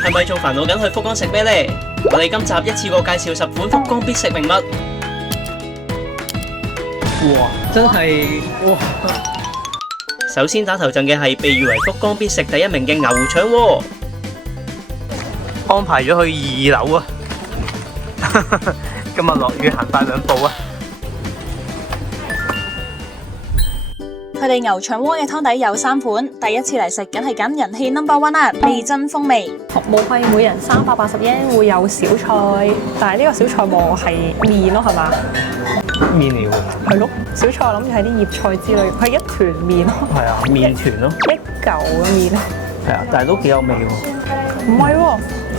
係咪仲煩惱緊去福岡食咩呢？我哋今集一次過介紹10款福岡必食名物。哇！真係哇！首先打頭陣嘅係被譽為福岡必食第1名嘅牛腸鍋，安排咗去2樓啊！今日落雨行快2步啊！佢哋牛腸鍋嘅湯底有3款，第一次嚟食梗係揀人氣 No.1 啦，味噌風味。服務費每人380yen，會有小菜，但係呢個小菜冇係麵咯，係嘛？麵嚟喎。係咯，小菜我諗住係啲葉菜之類，佢係一團麵咯。係啊，麵團咯。一嚿嘅麵。係啊，但係都幾有味喎。唔係喎，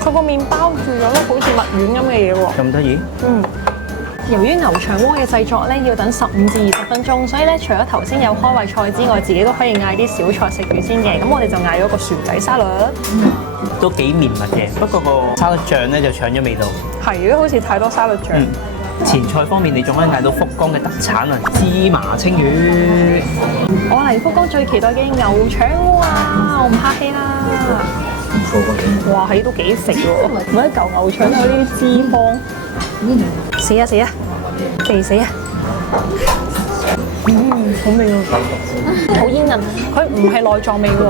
佢個麵包住咗咯，好似蜜丸咁嘅嘢喎。咁得意？嗯。由於牛腸鍋嘅製作咧要等15至20分鐘，所以咧除咗頭先有開胃菜之外，自己都可以嗌啲小菜食住先嘅。咁我哋就嗌咗個薯仔沙律，都幾綿密嘅。不過個沙律醬咧就搶咗味道。係，如果好似太多沙律醬。前菜方面，你仲可以嗌到福岡嘅特產啊，芝麻青魚。我嚟福岡最期待嘅牛腸鍋啊！我唔客氣啦。哇，係都幾肥喎！每一嚿牛腸都有啲脂肪。死啊死啊，肥死啊！好味喎，好煙韌。佢唔係內臟味喎，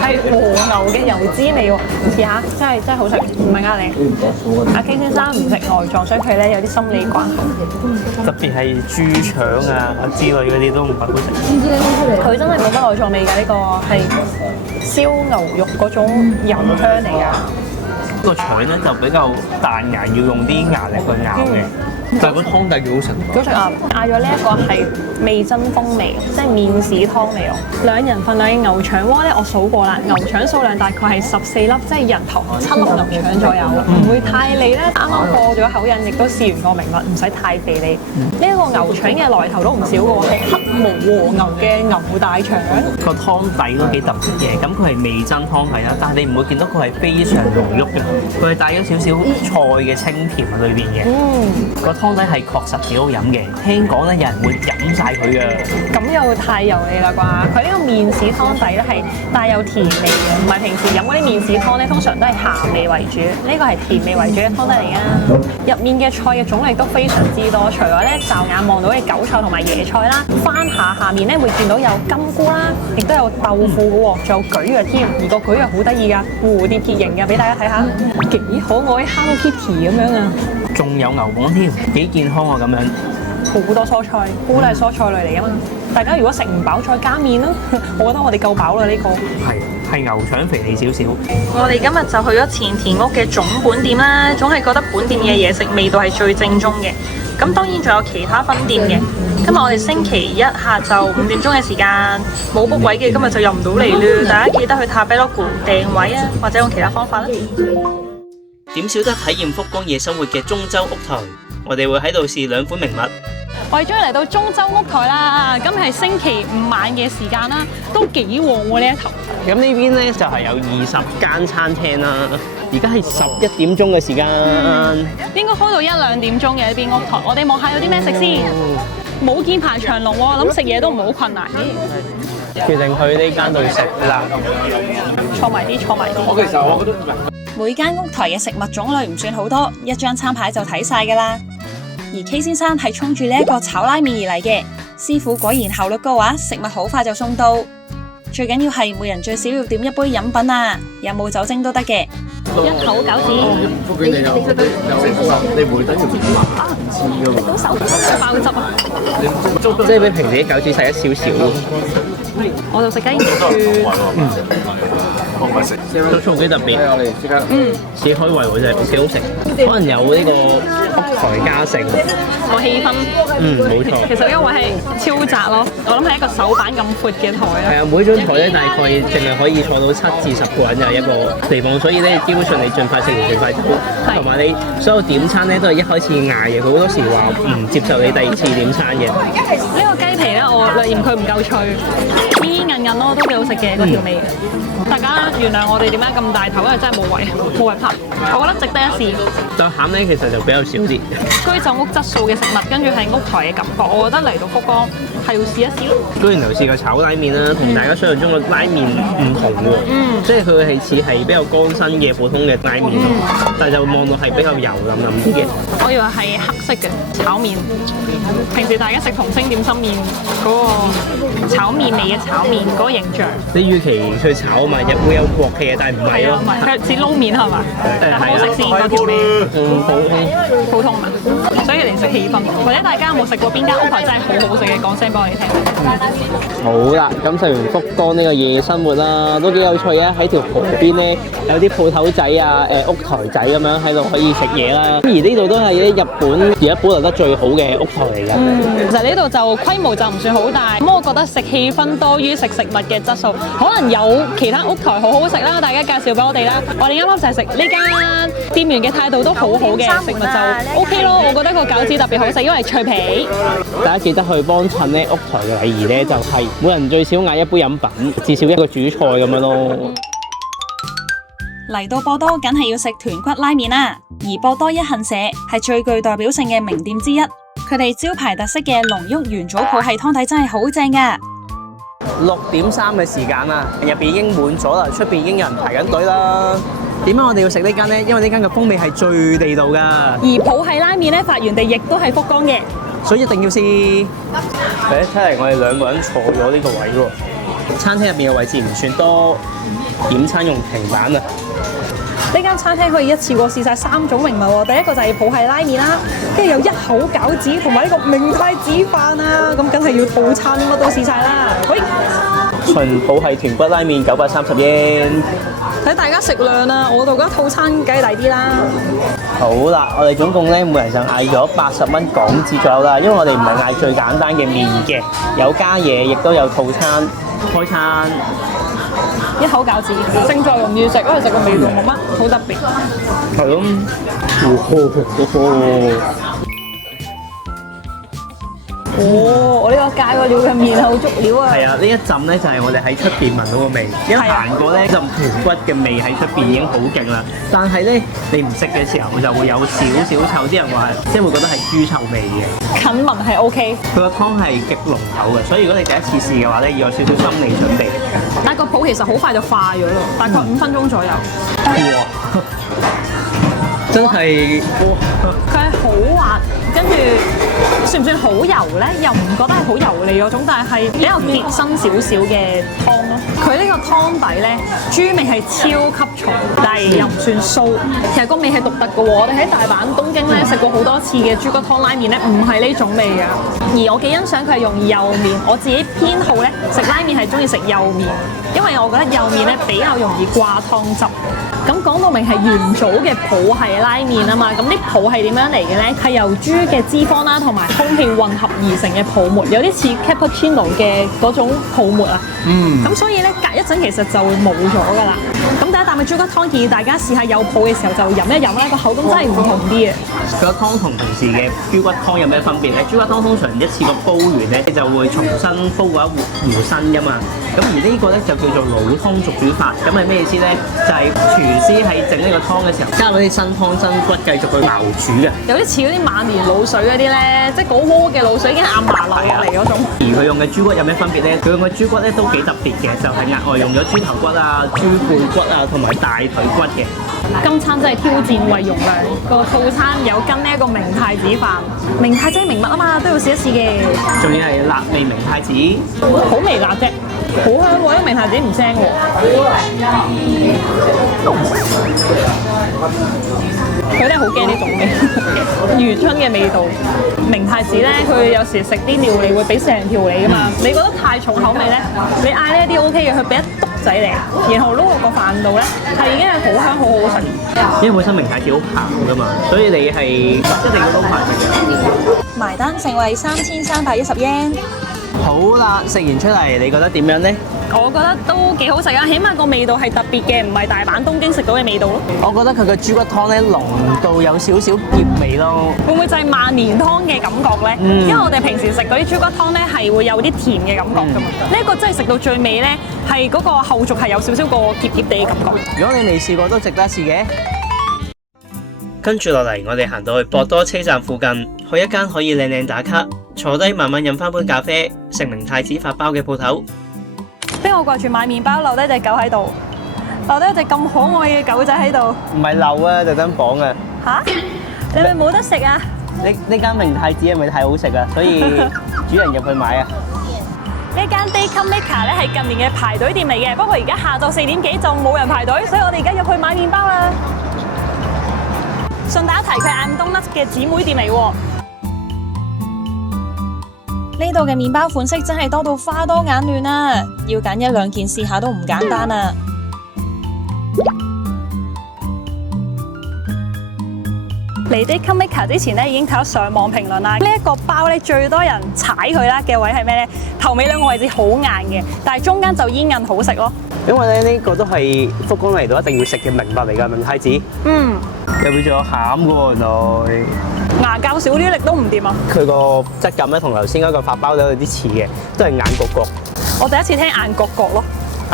係和牛嘅油脂味喎。試下，真係好食，唔係呃你。阿 K 先生唔食內臟，所以佢咧有啲心理關係。特別係豬腸啊之類嗰啲都唔係好食。佢真係冇乜內臟味㗎，呢個係燒牛肉嗰種油香嚟㗎。個腸咧就比較彈牙，要用啲牙力去咬嘅。但係個湯底幾好食。好食啊！嗌咗呢一個係味噌風味，即係麵豉湯味咯。2人份量嘅牛腸鍋咧，我數過啦，牛腸數量大概係14粒，即係人頭7粒牛腸左右，唔會太膩咧。啱啱過咗口癮，亦都試完個名物，唔使太肥膩。呢一個牛腸嘅來頭都唔少嘅喎，係黑毛和牛嘅牛大腸。個湯底都幾特別嘅，咁佢係味噌湯底啦，但係你唔會見到佢係非常濃郁嘅，佢係帶咗少少菜嘅清甜喺裏邊嘅。個湯底係確實幾好飲嘅，聽講咧有人會飲晒佢嘅。咁又太油膩啦啩？佢呢個麵豉湯底咧係帶有甜味嘅，唔係平時飲嗰啲麵豉湯咧，通常都係鹹味為主。呢個係甜味為主嘅湯底嚟㗎。入面嘅菜嘅種類都非常之多，除咗咧驟眼望到嘅韭菜同埋椰菜啦，翻下面咧會見到有金菇啦，亦都有豆腐嘅喎，仲有蒟蒻添。而個蒟蒻好得意㗎，蝴蝶結形㗎，俾大家睇下，幾可愛 Hello Kitty 咁樣啊！仲有牛蒡添，幾健康啊咁樣。好多蔬菜，菇都係蔬菜類嚟㗎嘛。大家如果食唔飽再加麵啦，我覺得我哋夠飽啦呢個。係牛腸肥膩少少。我哋今日就去咗前田屋嘅總本店啦，總係覺得本店嘅嘢食味道係最正宗嘅。咁當然仲有其他分店嘅。今日我哋星期一下晝5點鐘嘅時間冇 book 位嘅，今日就入唔到嚟啦。大家記得去塔比洛谷訂位啊，或者用其他方法啦。點少得體驗福岡夜生活嘅中洲屋台，我哋會喺度試2款名物。我哋終於嚟到中洲屋台啦！今日係星期5晚嘅時間啦，都幾旺喎呢一頭。咁呢邊咧就係有20間餐廳啦，而家係11點鐘嘅時間，應該開到1、2點鐘嘅呢邊屋台。我哋望下有啲咩食先，冇見排長龍喎，諗食嘢都唔係好困難嘅。決定去呢間度食啦，坐埋啲。我其實每間屋台嘅食物種類唔算好多，一張餐牌就睇晒㗎啦。而 K 先生係衝住呢一個炒拉麵而嚟嘅，師傅果然效率高啊！食物好快就送到，最緊要係每人最少要點1杯飲品啊，有冇酒精都得嘅。1口餃子，你會等住麻子㗎嘛？手爆汁啊！即係比平時啲餃子細一少少。我就食雞串，都幾特別。似開胃喎，真係幾好食。可能有呢個屋台加成，個氣氛。冇錯。其實呢個位係超窄咯，我諗係一個手板咁闊嘅台啦。係啊，每張台咧大概淨係可以坐到7至10個人嘅一個地方，所以咧基本上你盡快食完盡快走。同埋你所有點餐咧都係一開始嗌嘅，佢好多時話唔接受你第2次點餐嘅。呢個雞皮咧，我略嫌佢唔夠脆，煙煙韌韌咯，都幾好食嘅嗰條味。大家原諒我哋點解咁大頭，因為真係冇位拍。我覺得值得一試。對餡咧其實就比較少啲。居酒屋質素嘅食物，跟住係屋台嘅感覺，我覺得嚟到福岡係要試一試咯。居然頭試過炒拉麵啦，同大家想象中嘅拉麵唔同喎。即係佢係似係比較乾身嘅普通通嘅拉麵咯，但係就望落係比較油淋淋啲嘅。我以為係黑色嘅炒麵，平時大家食同星點心麵嗰個炒麵味嘅炒麵嗰個形象。你預期去炒嘛，又會有鑊氣嘅，但係唔係咯。佢似撈麵係嘛？好食先嗰條味。普通啊，所以嚟食氣氛。或者大家有冇食過邊間屋台真係好好食嘅？講聲俾我哋聽。好啦，咁食完福岡呢個夜生活啦，都幾有趣啊！喺條河邊咧，有啲鋪頭仔啊、屋台仔咁樣喺度可以食嘢啦。而呢度都係日本而家保留得最好嘅屋台嚟㗎。其實呢度就規模就唔算好大，咁我覺得食氣氛多於食物嘅質素。可能有其他屋台好好食啦，大家介紹俾我哋啦。我哋啱啱就係食呢間，店員嘅態度都好好嘅，食物就 OK 咯。我覺得個餃子特別好食，因為脆皮。大家記得去幫襯咧屋台嘅禮儀咧，就係每人最少嗌一杯飲品，至少一個主菜咁樣咯。嚟到博多，梗係要食豚骨拉麵啦。而博多一幸舍係最具代表性嘅名店之一，佢哋招牌特色嘅濃郁元祖泡系湯底真係好正噶。6:3嘅時間啦，入邊已經滿咗啦，出邊已經有人排緊隊啦。點解我哋要食呢間呢？因為呢間嘅風味係最地道噶。而泡系拉麵咧，發源地亦都係福岡嘅，所以一定要試。睇嚟我哋2個人坐咗呢個位喎。餐廳入邊嘅位置唔算多，點餐用平板啊。呢間餐廳可以一次過試晒3種名物喎。第一個就係泡系拉麵啦，跟住有一口餃子同埋呢個明太子飯啊，咁梗係要套餐乜都試晒啦。喂，純泡系豚骨拉麵930yen。睇大家食量啊，我就覺得套餐梗係抵啲啦。好啦，我哋總共咧每人就嗌咗80蚊港紙左右啦，因為我哋唔係嗌最簡單嘅麵嘅，有加嘢，亦都有套餐開餐。一口餃子，勝在容易食，因為食個味道冇乜好特別。係咯。我呢個加個料嘅麵好足料啊！係啊，呢一陣咧就係我哋喺出邊聞到個味，一行過咧陣豚骨嘅味喺出邊已經好勁啦。但係咧你唔食嘅時候就會有少少臭，啲人話即係會覺得係豬臭味嘅。近聞係 OK，佢個湯係極濃厚嘅，所以如果你第一次試嘅話咧，要有少少心理準備。但個泡其實好快就化咗咯，大概5分鐘左右。哇！真係佢係好滑，跟住算唔算好油咧？又唔覺得係好油膩嗰種，但係比較結身少少嘅湯咯。佢呢個湯底咧，豬味係超級重，但係又唔算酥。其實個味係獨特嘅喎。我哋喺大阪、東京咧食過好多次嘅豬骨湯拉麵咧，唔係呢種味㗎。而我幾欣賞佢係用幼麵，我自己偏好咧食拉麵係中意食幼麵，因為我覺得幼麵咧比較容易掛湯汁。咁講到明係元祖嘅泡系拉麵啊嘛，咁啲泡係點樣嚟嘅咧？係由豬嘅脂肪啦同埋空氣混合而成嘅泡沫，有啲似 cappuccino 嘅嗰種泡沫啊。咁所以咧隔一陣其實就會冇咗㗎啦。咁第一啖嘅豬骨湯建議大家試下有泡嘅時候就飲一飲啦，個口感真係唔同啲嘅。佢個湯同平時嘅豬骨湯有咩分別咧？豬骨湯通常一次過煲完咧，就會重新煲過一壺新㗎嘛。咁而呢個咧就叫做老湯逐煮法。咁係咩意思咧？就係廚師喺整呢個湯嘅時候，加嗰啲新湯新骨繼續去熬煮嘅。有啲似嗰啲萬年滷水嗰啲咧，即係嗰鍋嘅滷水已經阿嫲流落嚟嗰種。而佢用嘅豬骨有咩分別咧？佢用嘅豬骨咧都幾特別嘅，就係額外用咗豬頭骨啊、豬背骨啊同埋大腿骨嘅。今餐真係挑戰胃容量，個套餐有跟呢一個明太子飯，明太子係名物啊嘛，都要試一試嘅。仲要係辣味明太子，好微辣啫，好香喎！啲明太子唔腥喎。佢哋好驚呢種嘅魚春嘅味道。明太子咧，佢有時食啲料理會俾成條你噶嘛，你覺得太重口味咧，你嗌呢一啲 OK 嘅，佢俾一篤仔嚟，然後撈落個飯度咧，係已經係好香好好食。因為本身明太子好鹹噶嘛，所以你係一定要撈埋佢嘅。埋單成為3310 yen。好啦，食完出嚟，你覺得點樣呢？我覺得都幾好食啊，起碼個味道係特別嘅，唔係大阪、東京食到嘅味道咯。我覺得佢個豬骨湯咧濃到有少少澀味咯。會唔會就係萬年湯嘅感覺咧？因為我哋平時食嗰啲豬骨湯咧係會有啲甜嘅感覺噶嘛。呢一個真係食到最尾咧，係嗰個後續係有少少個澀澀地嘅感覺。如果你未試過都值得試嘅。跟住落嚟，我哋行到去博多車站附近，去一間可以靚靚打卡、坐低慢慢飲翻杯咖啡、食明太子發包嘅鋪頭。俾我掛住買麵包，留低隻狗喺度。留低一隻咁可愛嘅狗仔喺度。唔係漏啊，特登綁啊。吓？你咪冇得食啊？呢間明太子係咪太好食啊？所以主人入去買啊。呢間 Daycom Maker 咧係近年嘅排隊店嚟嘅，不過而家下晝4點幾就冇人排隊，所以我哋而家入去買麵包啦。順帶一提，佢係 I'm Donuts 嘅姊妹店嚟喎。呢度嘅麵包款式真係多到花多眼亂啊！要揀1、2件試下都唔簡單啊！嚟 Daycom Maker 之前咧，已經睇咗上網評論啦。呢一個包咧最多人踩佢啦嘅位係咩咧？頭尾2個位置好硬嘅，但係中間就煙韌好食咯。因為咧呢個都係福岡嚟到一定要食嘅名物嚟㗎，明太子。嗯。入邊仲有餡㗎喎，原來。牙較少啲力都唔掂啊！佢個質感咧同頭先嗰個法包都有啲似嘅，都係硬角角。我第一次聽硬角角咯。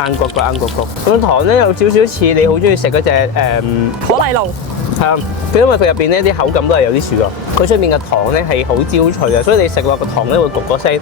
硬角角，硬角角。咁糖咧有少少似你好中意食嗰隻可麗露。係啊，佢因為佢入邊呢啲口感都係有啲似㗎。佢出邊嘅糖咧係好焦脆嘅，所以你食落個糖咧會焗嗰聲。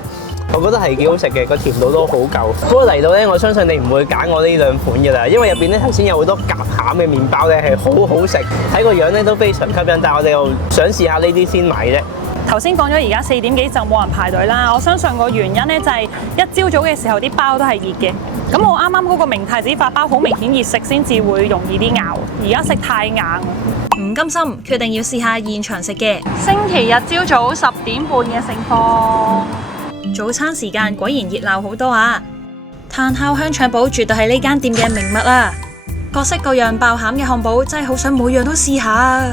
我覺得係幾好食嘅，個甜度都好夠。不過嚟到咧，我相信你唔會揀我呢兩款嘅啦，因為入邊咧頭先有好多夾餡嘅麵包咧係好好食，睇個樣咧都非常吸引。但係我哋又想試下呢啲先買啫。頭先講咗而家4點幾就冇人排隊啦，我相信個原因咧就係一朝早嘅時候啲包都係熱嘅。咁我啱啱嗰個明太子法包好明顯熱食先至會容易啲咬，而家食太硬。唔甘心，決定要試下現場食嘅。星期日朝早10點半嘅盛況。早餐時間果然熱鬧好多啊！炭烤香腸堡絕對係呢間店嘅名物啊！各式各樣爆餡嘅漢堡真係好想每樣都試下啊！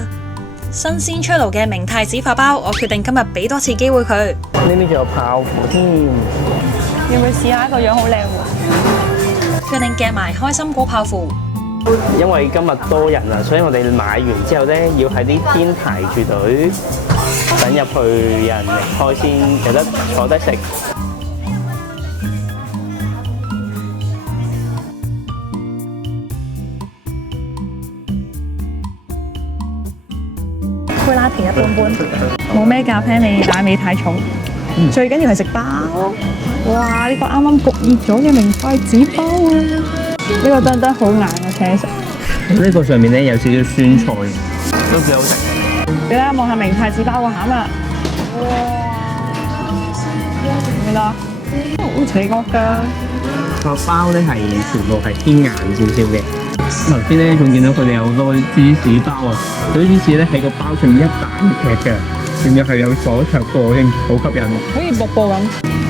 新鮮出爐嘅明太子法包，我決定今日俾多次機會佢。呢邊仲有泡芙添，要唔要試下？個樣好靚喎！決定夾埋開心果泡芙。因為今日多人啊，所以我哋買完之後咧，要喺呢邊排住隊，等入去有人離開先有得坐低食。杯拉提一般般，冇咩咖啡味，奶味太重。最緊要係食包。哇！呢個啱啱焗熱咗嘅明太子包啊！呢個真係好硬啊，請食。呢個上面咧有少少酸菜，都幾好食。你睇望下明太子包個餡啦。哇！見到？好邪惡㗎。個包咧係全部係偏硬少少嘅。頭先咧仲見到佢哋有好多芝士包啊，嗰啲芝士咧喺個包上面一大劈嘅，仲要係有鎖灼過添，好吸引。好似瀑布咁。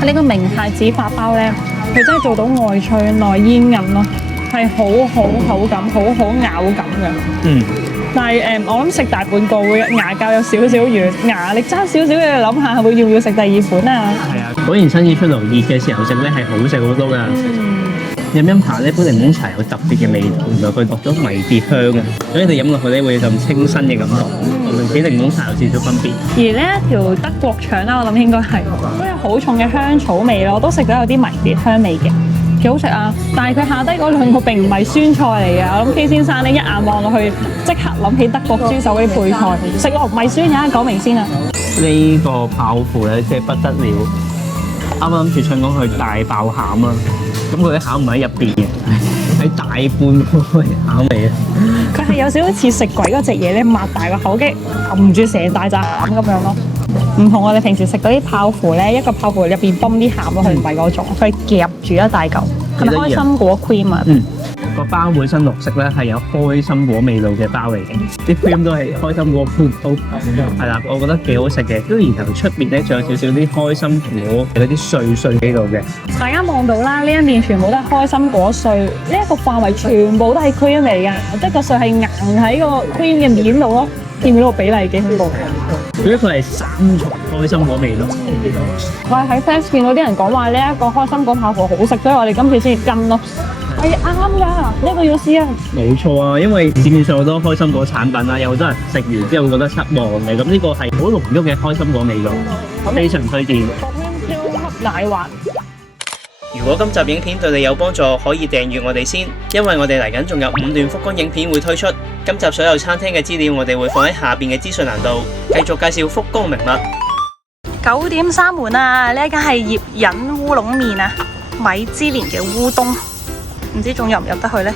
呢個明太子法包咧，佢真係做到外脆內煙韌咯，係好好口感，好好咬感嘅。嗯。但係我諗食大半個會牙較有少少軟，牙力爭少少嘅，諗下要唔要食第2款啊？係啊，果然新鮮出爐熱嘅時候食咧係好食好多㗎。飲飲茶呢杯檸檬茶有特別嘅味道，原來佢落咗迷迭香啊，所以你飲落去咧會有咁清新嘅感覺，同比檸檬茶有少少分別。而呢一條德國腸啦，我諗應該係都有好重嘅香草味咯，我都食到有啲迷迭香味嘅，幾好食啊！但係佢下低嗰2個並唔係酸菜嚟嘅，我諗 K 先生咧一眼望落去即刻諗起德國豬手嗰啲配菜，食落唔係酸嘅，講明先啊！呢個泡芙咧真係不得了，啱啱諗住想講佢大爆餡啊！咁佢啲餡唔喺入邊嘅，喺大半個餡味啊！佢係有少少似食鬼嗰隻嘢咧，擘大個口嘅含住成大扎餡咁樣咯。唔同我哋平時食嗰啲泡芙咧，一個泡芙入邊泵啲餡落去，唔係嗰種，佢夾住一大嚿。係咪開心果 cream 啊？個包本身綠色咧係有開心果味道嘅包嚟嘅，啲 cream 都係開心果 cream 都係啦，我覺得幾好食嘅。跟住然後出面咧仲有少少啲開心果嗰啲碎碎喺度嘅。大家望到啦，呢一面全部都係開心果碎，呢一個範圍全部都係 cream 嚟嘅，即係個碎係硬喺個 cream 嘅面度咯。見唔見到個比例幾恐怖？佢一個係3重開心果味咯。我係喺 Fans 見到啲人講話呢一個開心果泡芙好食，所以我哋今次先至跟咯。係啱㗎，呢個要試啊！冇錯啊，因為市面上好多開心果產品啦，有好多人食完之後會覺得失望嘅，咁呢個係好濃郁嘅開心果味道，非常推薦。超級奶滑。如果今集影片對你有幫助，可以訂閱我哋先，因為我哋嚟緊仲有5段福岡影片會推出。今集所有餐廳嘅資料我哋會放喺下邊嘅資訊欄度，繼續介紹福岡名物。9點3門啊！呢一間係葉隱烏龍麵啊，米芝蓮嘅烏冬，唔知仲入唔入得去呢？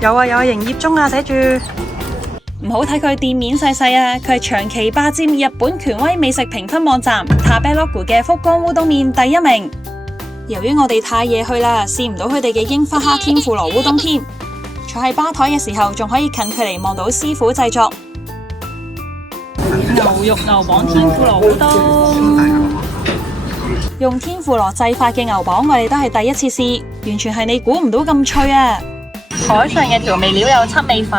有啊，營業中啊，寫住。唔好睇佢店面細細啊，佢係長期霸佔日本權威美食評分網站 Tabelog 嘅福岡烏冬麵第1名。由於我哋太夜去啦，試唔到佢哋嘅櫻花蝦天婦羅烏冬添。坐喺吧台嘅時候，仲可以近距離望到師傅製作牛肉牛膀天婦羅烏冬。用天婦羅製法嘅牛膀，我哋都係第一次試，完全係你估唔到咁脆啊！台上嘅調味料有七味粉、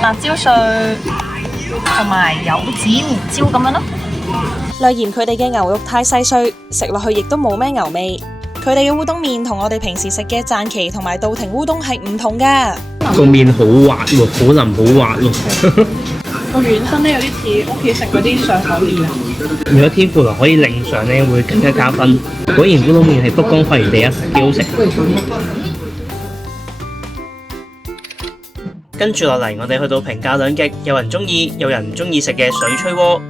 辣椒碎同埋柚子胡椒咁樣咯。略嫌佢哋嘅牛肉太細碎，食落去亦都冇咩牛味。佢哋嘅烏冬麵同我哋平時食嘅讚岐同埋稻庭烏冬係唔同噶。個麵好滑喎，好腍好滑喎。個軟身咧有啲似屋企食嗰啲上口麵啊。如果天婦羅可以淋上咧，會更加加分。果然烏冬麵係福岡發源地啊，幾好食。跟住落嚟，我哋去到評價兩極，有人中意，有人唔中意食嘅水炊鍋。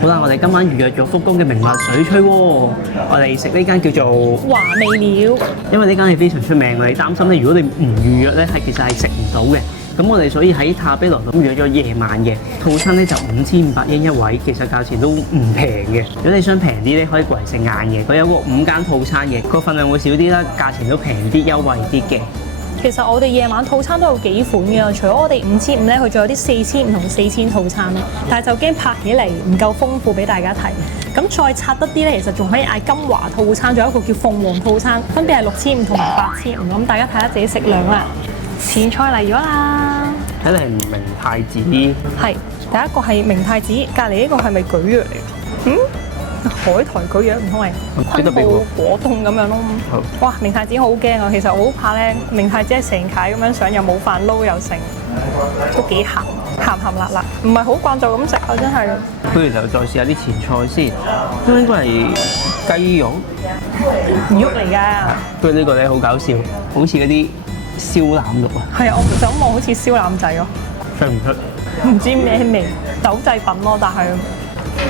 好啦，我哋今晚預約咗福岡嘅名物水炊鍋，我哋食呢間叫做華味料，因為呢間係非常出名，我哋擔心咧，如果你唔預約咧，係其實係食唔到嘅。咁我哋所以喺Tabelog咁預約咗夜晚嘅套餐咧，就5500yen一位，其實價錢都唔平嘅。如果你想平啲咧，可以過嚟食晏嘅。佢有個5間套餐嘅，個份量會少啲啦，價錢都平啲，優惠啲嘅。其實我哋夜晚套餐都有幾款嘅，除咗我哋5500咧，佢仲有啲4000唔同4000套餐咯。但係就驚拍起嚟唔夠豐富俾大家睇。咁再拆得啲咧，其實仲可以嗌金華套餐，仲有一個叫鳳凰套餐，分別係6500同埋8500。咁大家睇下自己食量啦。前菜嚟咗啦，睇嚟係明太子。係第一個係明太子，隔離呢個係咪蒟蒻嚟？海苔蒟蒻唔通係昆布果凍咁樣咯。哇！明太子好驚啊，其實我好怕咧，明太子係成塊咁樣上，又冇飯撈又剩，都幾鹹辣辣，唔係好慣就咁食啊！真係。不如就再試下啲前菜先，因為應該係雞肉魚肉嚟㗎。不過呢個咧好搞笑，好似嗰啲燒腩肉啊。係啊，我就咁望好似燒腩仔咯。出唔出？唔知咩味，酒製品咯，但係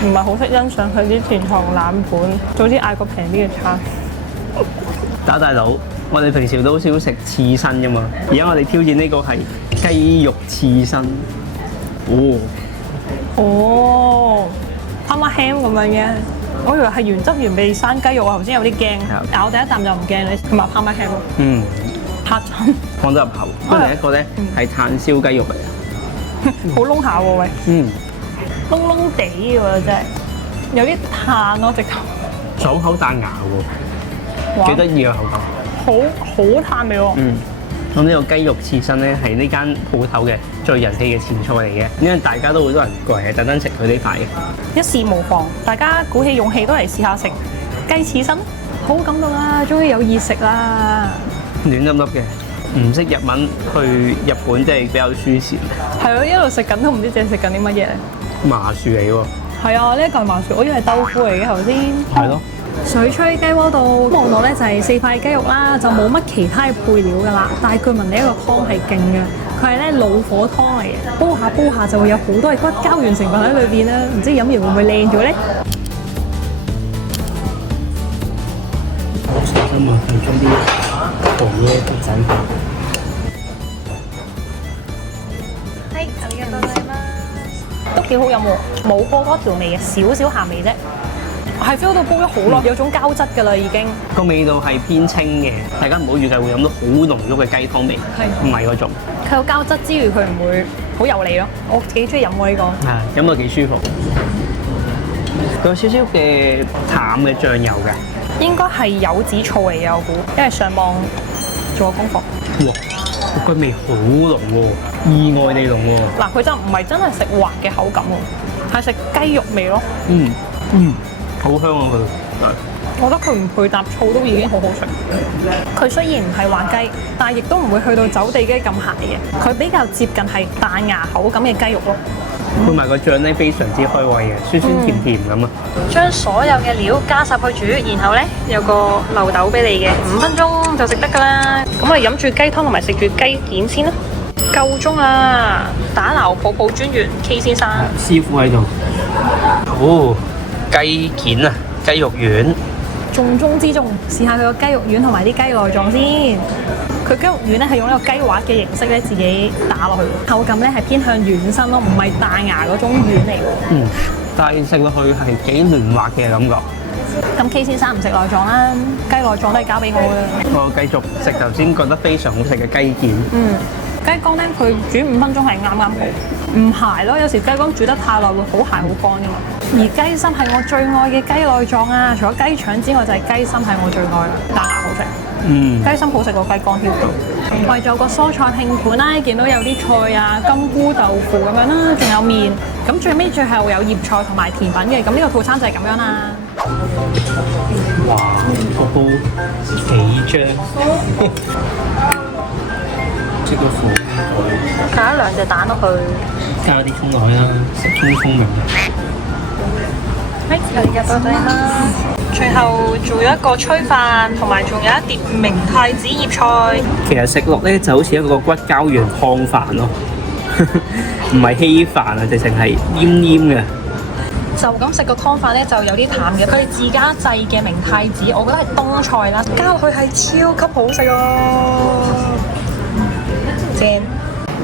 唔係好識欣賞佢啲前菜冷盤，早啲嗌個平啲嘅餐。大佬，我哋平時都好少食刺身㗎嘛，而家我哋挑戰呢個係雞肉刺身。哦，Parma ham 咁樣嘅，我以為係原汁原味生雞肉啊，頭先有啲驚，咬第一啖就唔驚你，同埋 Parma ham 咯。嚇親，放得入口。跟住另一個咧係炭燒雞肉嚟嘅，好燶下喎喂。燶燶地嘅喎真係，有啲炭咯直頭。爽口彈牙喎，幾得意嘅口感。好炭味喎。咁呢個雞肉刺身咧係呢間鋪頭嘅最人氣嘅前菜嚟嘅，因為大家都好多人過嚟係特登食佢呢塊嘅。一試無妨，大家鼓起勇氣都嚟試下食雞刺身，好感動啊！終於有意食啦！暖粒粒嘅，唔識日文去日本真係比較舒適。係咯，一路食緊都唔知自己食緊啲乜嘢咧。麻薯嚟喎。係啊，呢一嚿麻薯，我以為係豆腐嚟嘅頭先。係咯。水炊雞鍋度望到咧就係4塊雞肉啦，就冇乜其他嘅配料噶啦。但係據聞呢一個湯係勁嘅，佢係咧老火湯嚟嘅，煲下就會有好多嘅骨膠原成分喺裏邊啦。唔知飲完會唔會靚咗咧？我小心啊，放咗啲紅嘢嘅仔。係，ありがとうございます。都幾好飲喎，冇過嗰調味嘅，少少鹹味啫。係 feel 到煲咗好耐，有種膠質㗎啦已經。個味道係偏清嘅，大家唔好預計會飲到好濃郁嘅雞湯味，唔係嗰種。佢有膠質之餘，佢唔會好油膩咯。我幾中意飲喎呢個。係，飲到幾舒服。佢有少少嘅淡嘅醬油嘅，應該係柚子醋嚟嘅我估，因為上網做過功課。哇！個味好濃喎，意外地濃喎。嗱，佢就唔係真係食滑嘅口感喎，係食雞肉味咯。好香啊佢，我覺得佢唔配搭醋都已經好好食。佢雖然唔係滑雞，但係亦都唔會去到走地雞咁鹹嘅，佢比較接近係彈牙口咁嘅雞肉咯。配埋個醬咧非常之開胃嘅，酸酸甜甜咁啊！將所有嘅料加晒去煮，然後咧有個漏斗俾你嘅，5分鐘就食得㗎啦。咁我哋飲住雞湯同埋食住雞件先啦。夠鐘啦！打撈泡泡專員 K 先生，師傅喺度。哦。雞件啊，雞肉丸，重中之重，試下佢個雞肉丸同埋啲雞內臟先。佢佢雞肉丸咧係用呢個雞滑嘅形式咧自己打落去，口感咧係偏向軟身咯，唔係彈牙嗰種丸嚟喎。但係食落去係幾嫩滑嘅感覺。咁 K 先生唔食內臟啦，雞內臟都係交俾我嘅。我繼續食頭先覺得非常好食嘅雞件。雞肝咧佢煮5分鐘係啱啱好，唔柴咯。有時雞肝煮得太耐會好柴好乾㗎嘛。而雞心係我最愛嘅雞內臟啊！除咗雞腸之外，就係雞心係我最愛啦，彈牙好食。雞心好食過雞肝添。為咗個蔬菜拼盤啦，見到有啲菜啊、金菇豆腐咁樣啦，仲有麵。咁最後有葉菜同埋甜品嘅，咁呢個套餐就係咁樣啦。哇！個煲幾張，即個褲加2隻蛋落去，加啲葱落去啦，食葱明嘅。入到底啦。最後做咗一個炊飯，同埋仲有一碟明太子葉菜。其實食落咧就好似一個骨膠原湯飯咯，唔係稀飯啊，直情係黏黏嘅。就咁食個湯飯咧就有啲淡嘅，佢哋自家製嘅明太子，我覺得係冬菜啦，加落去係超級好食哦，正！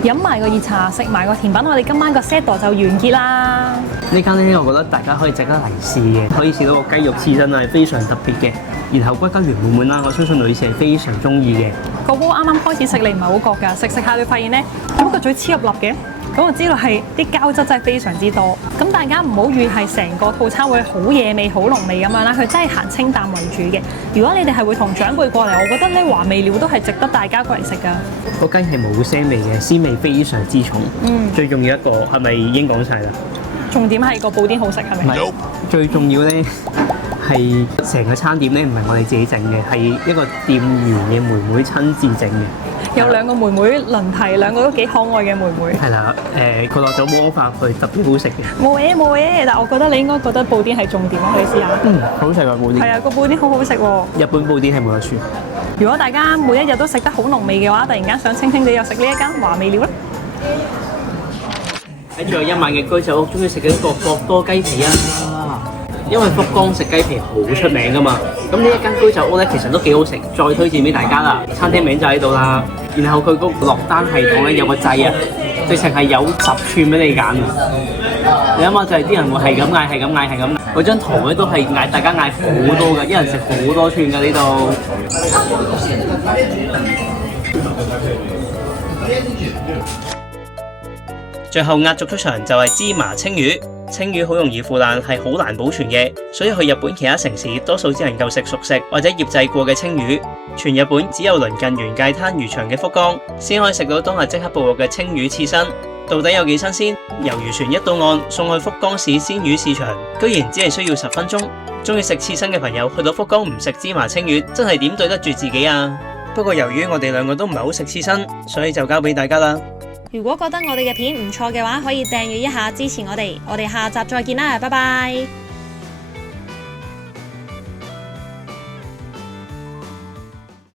飲埋個熱茶，食埋個甜品，我哋今晚個 set 就完結啦。呢間咧，我覺得大家可以值得嚟試嘅，可以試到個雞肉刺身係非常特別嘅，然後骨膠原滿滿啦，我相信女士係非常中意嘅。個煲啱啱開始食你唔係好覺㗎，食下你發現咧，咁個嘴黐入粒嘅。咁我知道係啲膠質真係非常之多，咁大家唔好預係成個套餐會好野味、好濃味咁樣啦，佢真係行清淡為主嘅。如果你哋係會同長輩過嚟，我覺得咧華味料都係值得大家過嚟食㗎。個雞係冇腥味嘅，鮮味非常之重。最重要一個係咪已經講晒啦？重點係個布甸好食係咪？唔係，最重要咧係成個餐點咧唔係我哋自己整嘅，係一個店員嘅妹妹親自整嘅。有2個妹妹輪替，2個都幾可愛嘅妹妹。係啦，佢落咗魔法去特別好食嘅。冇嘢，但我覺得你應該覺得布甸係重點咯，你試下。好食啊布甸。係啊，個布甸好好食喎。日本布甸係冇得輸。如果大家每一日都食得好濃味嘅話，突然間想清清地又食呢一間華味料咧。喺最後一晚嘅居酒屋，終於食緊一個博多雞皮啊！因為福岡食雞皮好出名噶嘛，咁呢一間居酒屋咧其實都幾好食，再推薦俾大家啦。餐廳名就喺度啦，然後佢個落單系統咧有個掣啊，直情係有10串俾你揀。你諗下就係啲人會係咁嗌，係咁嗌，係咁。嗰張圖咧都係嗌大家嗌好多㗎，一人食好多串㗎呢度。最後壓軸出場就係芝麻青魚。青魚好容易腐爛，係好難保存嘅，所以去日本其他城市多數只能夠食熟食或者醃製過嘅青魚。全日本只有鄰近原界灘漁場嘅福岡先可以食到當日即刻捕獲嘅青魚刺身。到底有幾新鮮？由漁船一到岸送去福岡市鮮魚市場，居然只係需要10分鐘。中意食刺身嘅朋友去到福岡唔食芝麻青魚，真係點對得住自己啊？不過由於我哋2個都唔係好食刺身，所以就交俾大家啦。如果覺得我哋嘅片唔錯嘅話，可以訂閱一下支持我哋。我哋下集再見啦，拜拜。